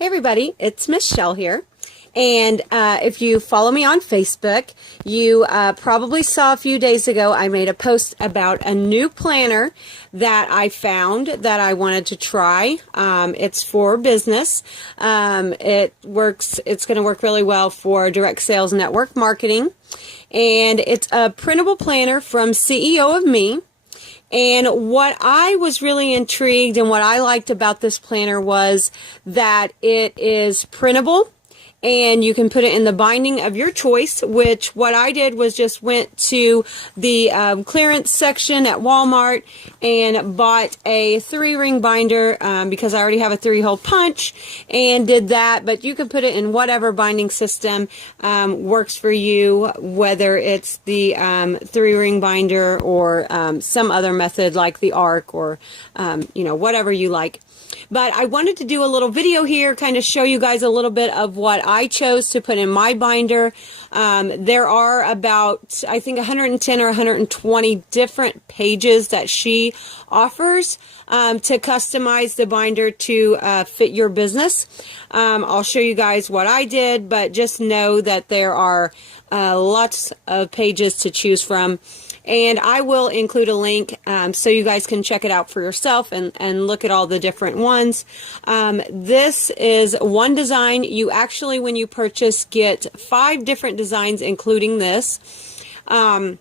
Hey everybody, it's Michelle here. And if you follow me on Facebook, you probably saw a few days ago I made a post about a new planner that I found that I wanted to try. It's for business. It's going to work really well for direct sales network marketing. And it's a printable planner from CEO of Me. And what I was really intrigued and what I liked about this planner was that it is printable and you can put it in the binding of your choice, which what I did was just went to the clearance section at Walmart and bought a 3-ring binder because I already have a 3-hole punch and did that. But you can put it in whatever binding system works for you, whether it's the 3-ring binder or some other method like the ARC or whatever you like. But I wanted to do a little video here, kind of show you guys a little bit of what I chose to put in my binder. There are about, I think, 110 or 120 different pages that she offers to customize the binder to fit your business. I'll show you guys what I did, but just know that there are lots of pages to choose from. And I will include a link so you guys can check it out for yourself and look at all the different ones. This is one design. You actually, when you purchase, get 5 different designs, including this. And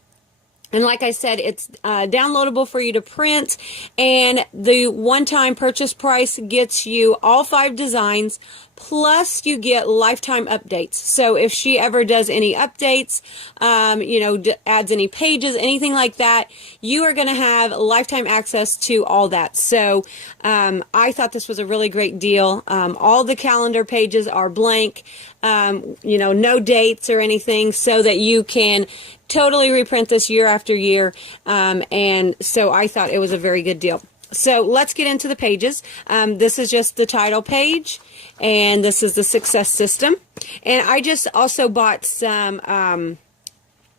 like I said, it's downloadable for you to print, and the one-time purchase price gets you all 5 designs, plus you get lifetime updates. So if she ever does any updates, adds any pages, anything like that, you are going to have lifetime access to all that. So I thought this was a really great deal. All the calendar pages are blank, no dates or anything, so that you can totally reprint this year after year, and so I thought it was a very good deal. So let's get into the pages. This is just the title page, and this is the success system. And I just also bought some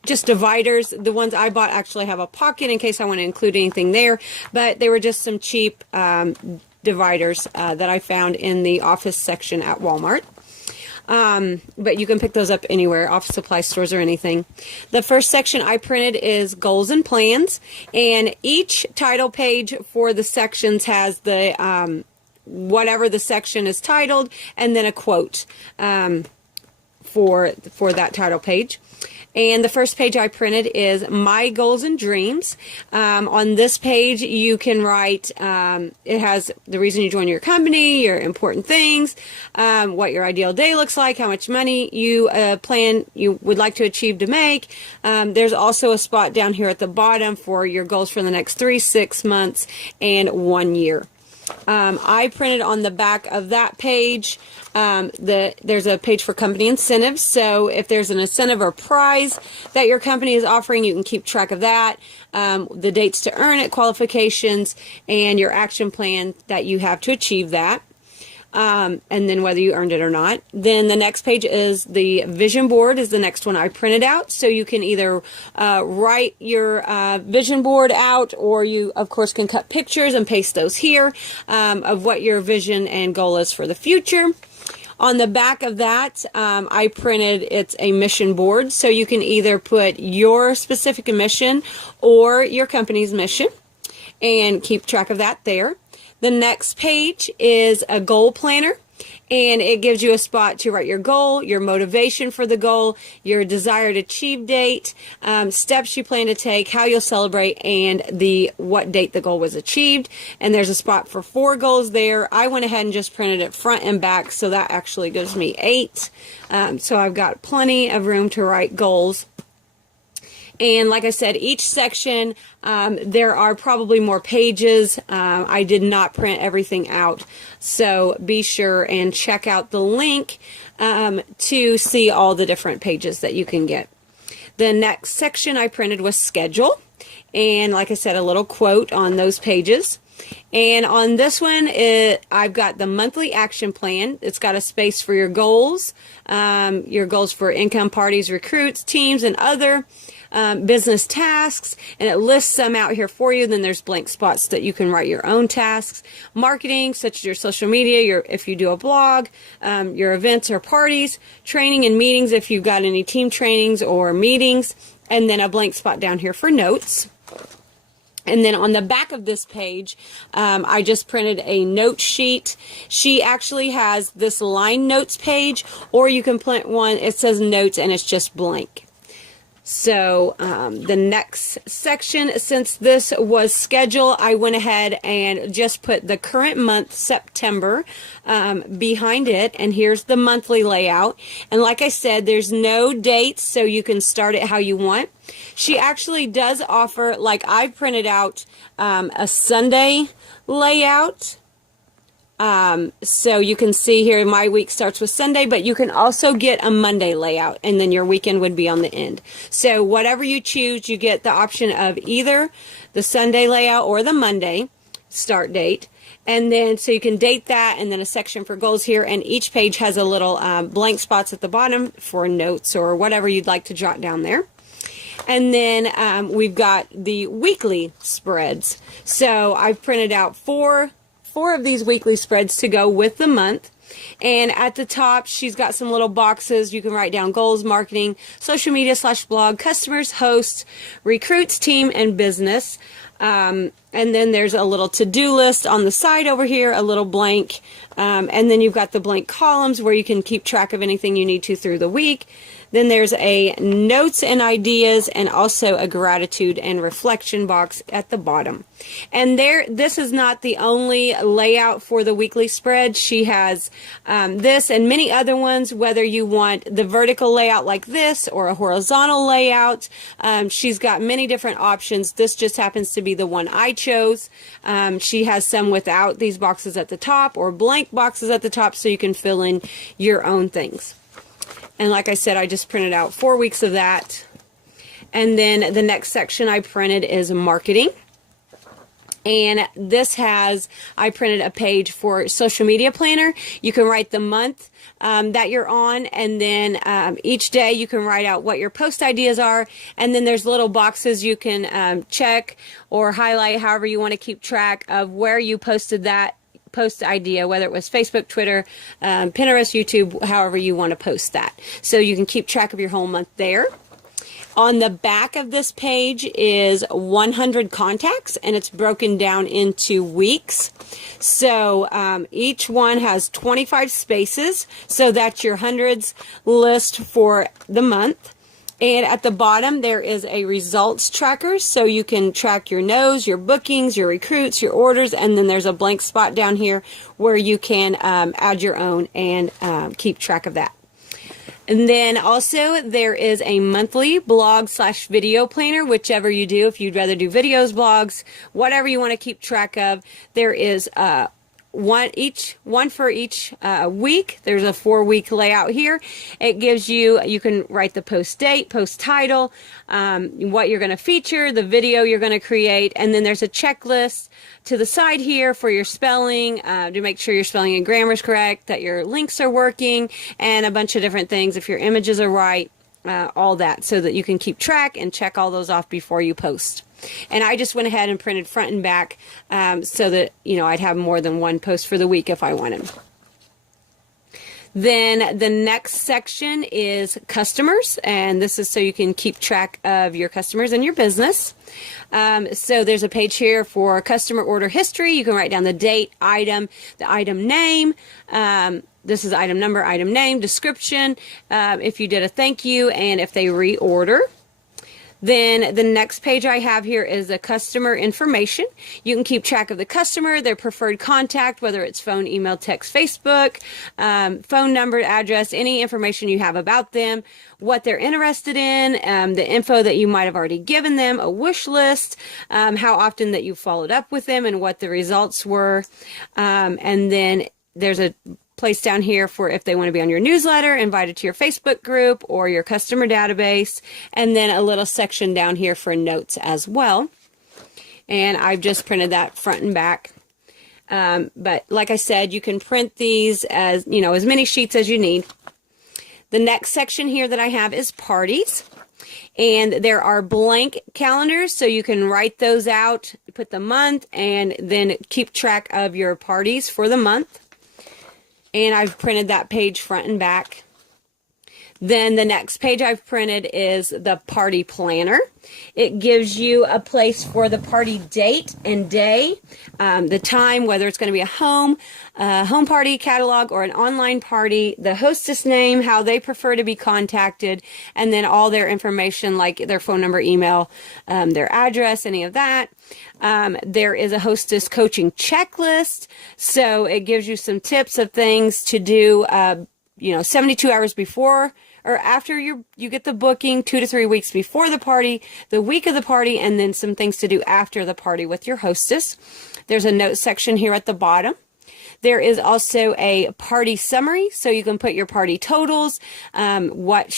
just dividers. The ones I bought actually have a pocket in case I want to include anything there, but they were just some cheap dividers that I found in the office section at Walmart. But you can pick those up anywhere, office supply stores or anything. The first section I printed is goals and plans, and each title page for the sections has the whatever the section is titled, and then a quote for that title page. And the first page I printed is My Goals and Dreams. On this page, you can write, it has the reason you join your company, your important things, what your ideal day looks like, how much money you you would like to achieve to make. There's also a spot down here at the bottom for your goals for the next 3, 6 months, and 1 year. I printed on the back of that page, there's a page for company incentives. So if there's an incentive or prize that your company is offering, you can keep track of that, the dates to earn it, qualifications, and your action plan that you have to achieve that. And then whether you earned it or not. Then the next page is the vision board, is the next one I printed out. So you can either write your vision board out, or you, of course, can cut pictures and paste those here of what your vision and goal is for the future. On the back of that, I printed, it's a mission board. So you can either put your specific mission or your company's mission and keep track of that there. The next page is a goal planner, and it gives you a spot to write your goal, your motivation for the goal, your desired achieve date, steps you plan to take, how you'll celebrate, and what date the goal was achieved. And there's a spot for 4 goals there. I went ahead and just printed it front and back, so that actually gives me 8. So I've got plenty of room to write goals. And like I said, each section, there are probably more pages. I did not print everything out. So be sure and check out the link to see all the different pages that you can get. The next section I printed was schedule. And like I said, a little quote on those pages. And on this one, I've got the monthly action plan. It's got a space for your goals for income, parties, recruits, teams, and other. business tasks, and it lists some out here for you. Then there's blank spots that you can write your own tasks. Marketing, such as your social media, if you do a blog, your events or parties, training and meetings if you've got any team trainings or meetings, and then a blank spot down here for notes. And then on the back of this page, I just printed a note sheet. She actually has this line notes page, or you can print one, it says notes and it's just blank. So the next section, since this was scheduled, I went ahead and just put the current month, September, behind it. And here's the monthly layout. And like I said, there's no dates, so you can start it how you want. She actually does offer, like I printed out a Sunday layout. So you can see here my week starts with Sunday, but you can also get a Monday layout, and then your weekend would be on the end. So whatever you choose, you get the option of either the Sunday layout or the Monday start date. And then so you can date that, and then a section for goals here, and each page has a little blank spots at the bottom for notes or whatever you'd like to jot down there. And then we've got the weekly spreads. So I've printed out four of these weekly spreads to go with the month. And at the top, she's got some little boxes. You can write down goals, marketing, social media / blog, customers, hosts, recruits, team, and business. And then there's a little to-do list on the side over here, a little blank. And then you've got the blank columns where you can keep track of anything you need to through the week. Then there's a notes and ideas, and also a gratitude and reflection box at the bottom. And this is not the only layout for the weekly spread. She has this and many other ones, whether you want the vertical layout like this or a horizontal layout. She's got many different options. This just happens to be the one I chose. She has some without these boxes at the top, or blank boxes at the top, so you can fill in your own things. And like I said, I just printed out 4 weeks of that. And then the next section I printed is marketing. And this I printed a page for social media planner. You can write the month that you're on, and then each day you can write out what your post ideas are. And then there's little boxes you can check or highlight, however you want to keep track of where you posted that post idea, whether it was Facebook, Twitter, Pinterest, YouTube, however you want to post that. So you can keep track of your whole month there. On the back of this page is 100 contacts, and it's broken down into weeks. So each one has 25 spaces, so that's your hundreds list for the month. And at the bottom, there is a results tracker, so you can track your no's, your bookings, your recruits, your orders, and then there's a blank spot down here where you can add your own and keep track of that. And then also there is a monthly blog / video planner, whichever you do. If you'd rather do videos, blogs, whatever you want to keep track of, there is one for each week. There's a 4-week layout here. It gives you can write the post date, post title, what you're going to feature, the video you're going to create, and then there's a checklist to the side here for your spelling, to make sure your spelling and grammar is correct, that your links are working, and a bunch of different things, if your images are right, all that, so that you can keep track and check all those off before you post. And I just went ahead and printed front and back so that, I'd have more than one post for the week if I wanted. Then the next section is customers, and this is so you can keep track of your customers and your business. So there's a page here for customer order history. You can write down the date, item, the item name. This is item number, item name, description, if you did a thank you, and if they reorder. Then the next page I have here is the customer information. You can keep track of the customer, their preferred contact, whether it's phone, email, text, Facebook, phone number, address, any information you have about them, what they're interested in, the info that you might have already given them, a wish list, how often that you followed up with them and what the results were. And then there's a place down here for if they want to be on your newsletter, invited to your Facebook group or your customer database, and then a little section down here for notes as well. And I've just printed that front and back. But like I said, you can print these as many sheets as you need. The next section here that I have is parties. And there are blank calendars, so you can write those out, put the month, and then keep track of your parties for the month. And I've printed that page front and back. Then the next page I've printed is the party planner. It gives you a place for the party date and day, the time, whether it's going to be a home party catalog or an online party, the hostess name, how they prefer to be contacted, and then all their information like their phone number, email, their address, any of that. There is a hostess coaching checklist, so it gives you some tips of things to do 72 hours before or after you get the booking, 2 to 3 weeks before the party, the week of the party, and then some things to do after the party with your hostess. There's a note section here at the bottom. There is also a party summary, so you can put your party totals, what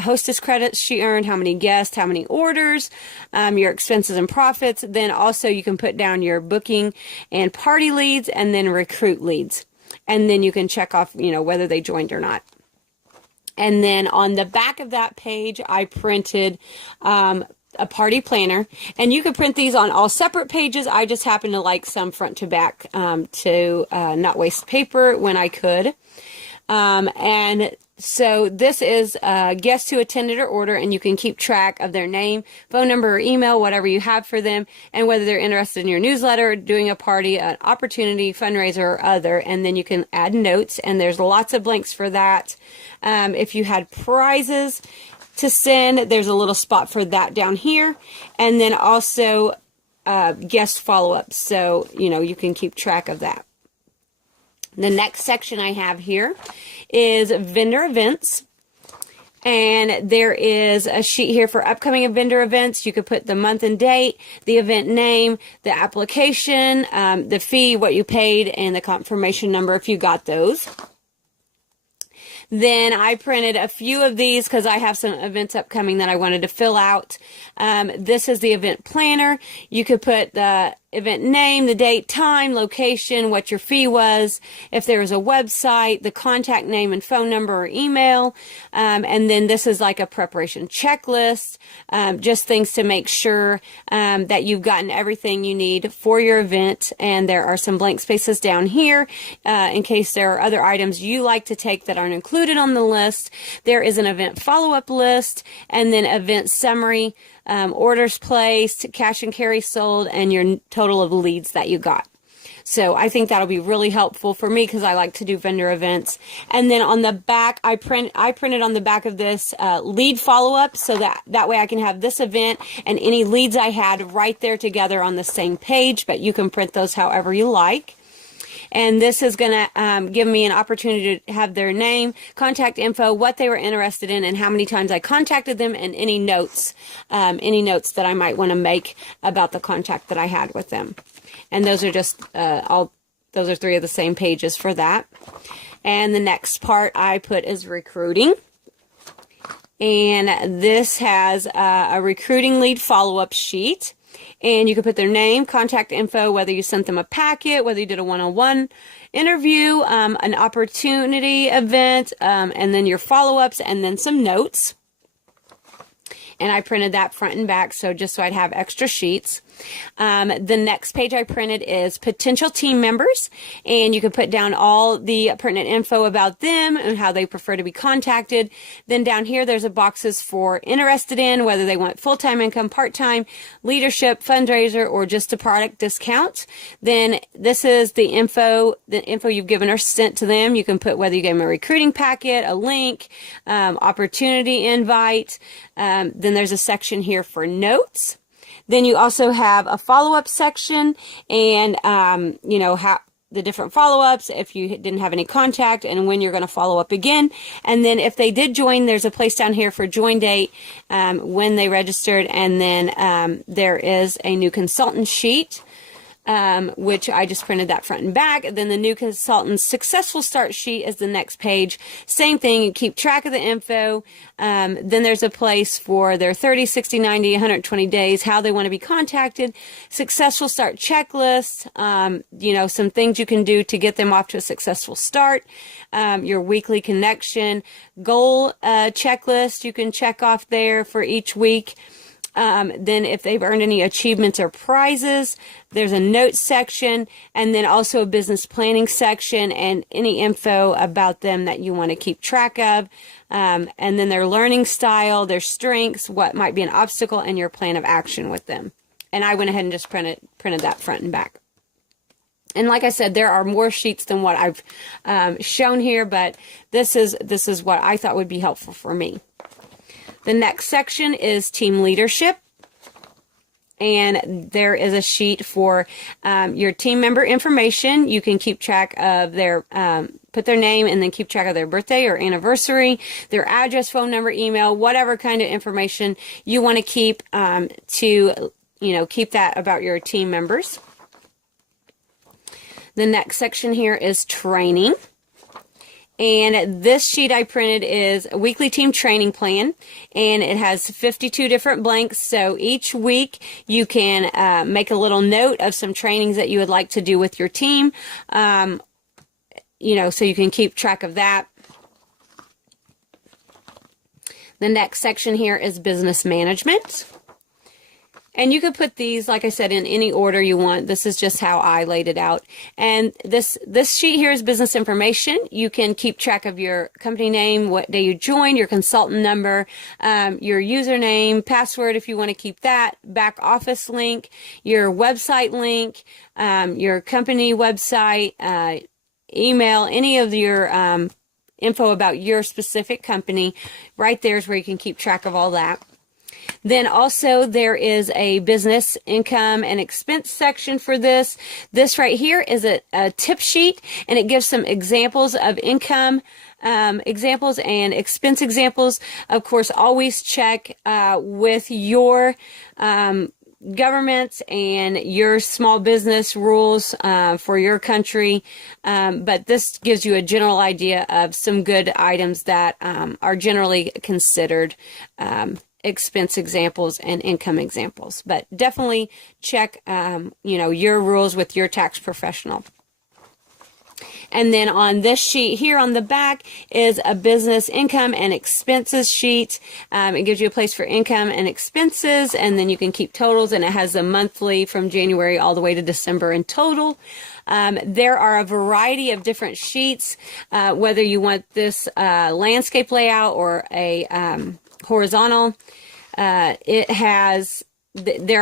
hostess credits she earned, how many guests, how many orders, your expenses and profits. Then also you can put down your booking and party leads, and then recruit leads. And then you can check off, whether they joined or not. And then on the back of that page, I printed a party planner. And you could print these on all separate pages. I just happen to like some front to back to not waste paper when I could. And so this is guests who attended or order, and you can keep track of their name, phone number, or email, whatever you have for them, and whether they're interested in your newsletter, doing a party, an opportunity, fundraiser, or other. And then you can add notes, and there's lots of blanks for that. If you had prizes to send, there's a little spot for that down here. And then also guest follow-ups, so you can keep track of that. The next section I have here is vendor events. And there is a sheet here for upcoming vendor events. You could put the month and date, the event name, the application, the fee, what you paid, and the confirmation number if you got those. Then I printed a few of these because I have some events upcoming that I wanted to fill out. This is the event planner. You could put the event name, the date, time, location, what your fee was, if there was a website, the contact name and phone number or email. And then this is like a preparation checklist, just things to make sure that you've gotten everything you need for your event. And there are some blank spaces down here in case there are other items you like to take that aren't included on the list. There is an event follow-up list, and then event summary, orders placed, cash and carry sold, and your total of leads that you got. So I think that'll be really helpful for me because I like to do vendor events. And then on the back, I printed on the back of this lead follow-up, so that way I can have this event and any leads I had right there together on the same page, but you can print those however you like. And this is going to give me an opportunity to have their name, contact info, what they were interested in, and how many times I contacted them, and any notes that I might want to make about the contact that I had with them. And those are just those are 3 of the same pages for that. And the next part I put is recruiting. And this has a recruiting lead follow-up sheet. And you can put their name, contact info, whether you sent them a packet, whether you did a one-on-one interview, an opportunity event, and then your follow-ups, and then some notes. And I printed that front and back, so just so I'd have extra sheets. The next page I printed is potential team members, and you can put down all the pertinent info about them and how they prefer to be contacted. Then down here there's a boxes for interested in, whether they want full-time income, part-time, leadership, fundraiser, or just a product discount. Then this is the info you've given or sent to them. You can put whether you gave them a recruiting packet, a link, opportunity invite. Then there's a section here for notes. Then you also have a follow-up section, and how the different follow-ups, if you didn't have any contact, and when you're going to follow up again. And then if they did join, there's a place down here for join date, when they registered, and then there is a new consultant sheet which I just printed that front and back. Then the new consultant's successful start sheet is the next page. Same thing, you keep track of the info. Then there's a place for their 30, 60, 90, 120 days, how they want to be contacted, successful start checklist, some things you can do to get them off to a successful start, your weekly connection, goal checklist you can check off there for each week. Then if they've earned any achievements or prizes, there's a notes section, and then also a business planning section and any info about them that you want to keep track of. And then their learning style, their strengths, what might be an obstacle, and your plan of action with them. And I went ahead and just printed that front and back. And like I said, there are more sheets than what I've shown here, but this is what I thought would be helpful for me. The next section is team leadership, and there is a sheet for your team member information. You can keep track of their, put their name and then keep track of their birthday or anniversary, their address, phone number, email, whatever kind of information you want to keep keep that about your team members. The next section here is training. And this sheet I printed is a weekly team training plan, and it has 52 different blanks. So each week you can make a little note of some trainings that you would like to do with your team, so you can keep track of that. The next section here is business management. And you could put these, like I said, in any order you want. This is just how I laid it out. And this sheet here is business information. You can keep track of your company name, what day you joined, your consultant number, your username, password if you want to keep that, back office link, your website link, your company website, email, any of your info about your specific company. Right there is where you can keep track of all that. Then also there is a business income and expense section for this. This right here is a tip sheet, and it gives some examples of income examples and expense examples. Of course, always check with your governments and your small business rules for your country. But this gives you a general idea of some good items that are generally considered expense examples and income examples. But definitely check, your rules with your tax professional. And then on this sheet here on the back is a business income and expenses sheet. It gives you a place for income and expenses, and then you can keep totals, and it has a monthly from January all the way to December in total. There are a variety of different sheets, whether you want this landscape layout or a horizontal. There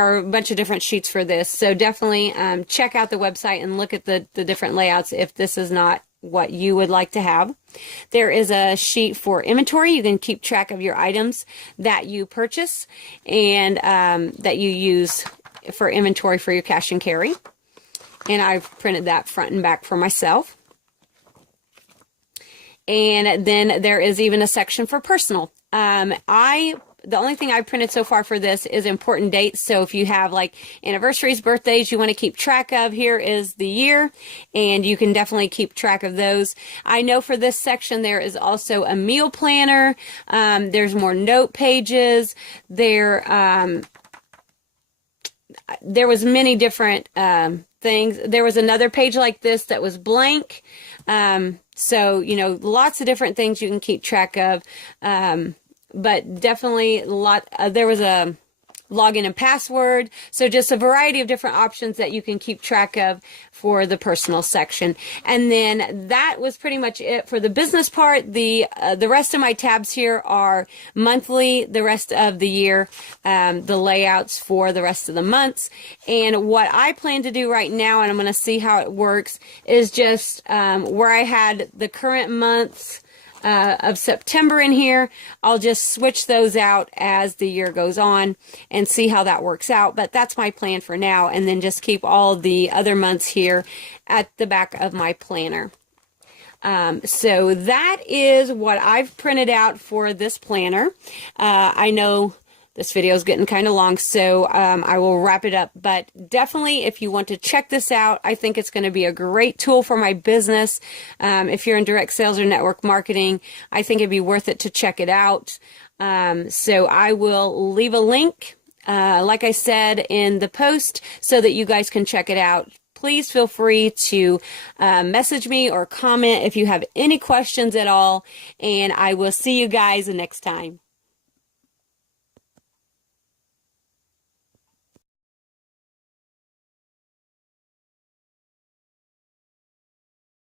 are a bunch of different sheets for this, so definitely check out the website and look at the different layouts if this is not what you would like to have. There is a sheet for inventory. You can keep track of your items that you purchase and that you use for inventory for your cash and carry. And I've printed that front and back for myself. And then there is even a section for personal. The only thing I've printed so far for this is important dates. So if you have like anniversaries, birthdays you want to keep track of, here is the year, and you can definitely keep track of those. I know for this section there is also a meal planner. There's more note pages. There was many different things. There was another page like this that was blank. So, lots of different things you can keep track of. But definitely there was a login and password. So just a variety of different options that you can keep track of for the personal section. And then that was pretty much it for the business part. The rest of my tabs here are monthly, the rest of the year, the layouts for the rest of the months. And what I plan to do right now, and I'm going to see how it works, is just where I had the current months of September in here, I'll just switch those out as the year goes on and see how that works out. But that's my plan for now, and then just keep all the other months here at the back of my planner. So that is what I've printed out for this planner. I know This video is getting kind of long, so I will wrap it up. But definitely, if you want to check this out, I think it's going to be a great tool for my business. If you're in direct sales or network marketing, I think it'd be worth it to check it out. So I will leave a link, like I said, in the post so that you guys can check it out. Please feel free to message me or comment if you have any questions at all, and I will see you guys next time.